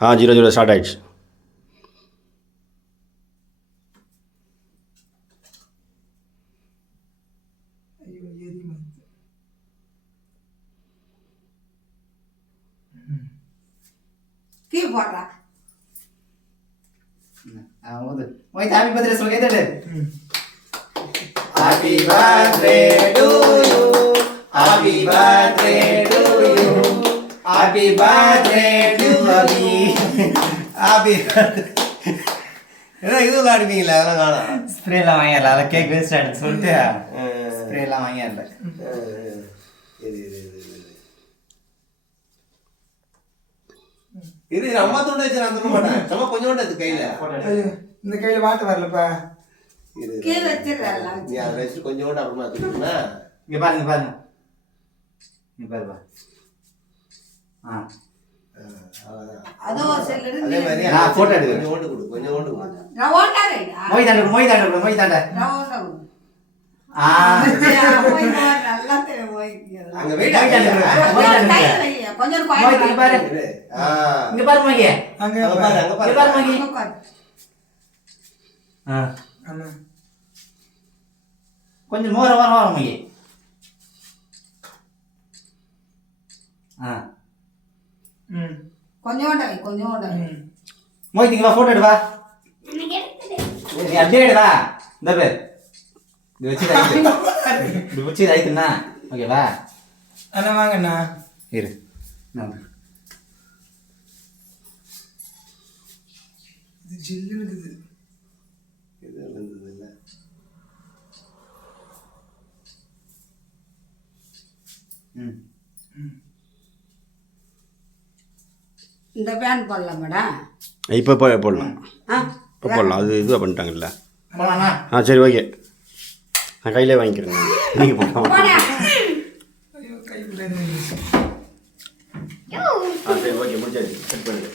0 start ஆயிடுச்சு. Happy birthday சொல்லு கேட்டே. Happy birthday to you, happy birthday to you, happy birthday to Abhi, happy இது விளையாடுவீங்களா? அதெல்லாம் காணும். ஸ்ப்ரேலாம் வாங்கிடல, அதை கேக் வேஸ்ட் ஆகிடுன்னு சொல்லிட்டு ஸ்ப்ரேலாம் வாங்கிடல. இது அம்மா தூண்டு வச்சு நான் தூண்ட மாட்டேன். சும்மா கொஞ்சோண்டு அது கையில இந்த கையில வாட்டு வரலப்பா. கீழே வச்சிடலாம். நீ அதை வச்சுட்டு கொஞ்சோண்டு அப்புறமா தூக்குனா. இங்க பாருங்க பாருங்க, இங்க பாருப்பா. அதோ செல்லுது. அதே மாதிரி நான் போட்டோ எடுக்கிறேன். கொஞ்சோண்டு கொடு, கொஞ்சோண்டு கொடு. ரவோண்டா ரைடா. மொய் தாண்ட ரவோண்டா. நல்லா தெரியும் மொய். அங்க வெயிட் கொஞ்சம் மொய் இங்க பாரு. இங்க பாரு மொய். அங்க பாரு, அங்க பாரு. இங்க பாரு மொய். அம்மா கொஞ்சம் மோர வர வர மொய். கொஞ்சோண்டா கொஞ்சோண்டா. மொய் இங்க வா, போட்டோ எடு வா. நீ அப்படியே எடு வா. இந்த பேர் இது வச்சு ரைட்டு, இது வச்சு ரைட்டுண்ணா. ஓகேவா அண்ணா வாங்கண்ணா. இரு நான் இது ஜில்லுன்னு இருக்குது. இது வந்தது இல்ல. இந்த பேன் போடலாம் மேடம். இப்போ போடலாம், இப்போ போடலாம். அது இதுவாக பண்ணிட்டாங்கல்ல. போலாண்ணா. சரி ஓகே, நான் கையிலே வாங்கிக்கிறேன். நீங்கள் போடலாம். ஐயோ கை விடாது. சரி ஓகே, முடிச்சாச்சு. செட் பண்ணுங்க.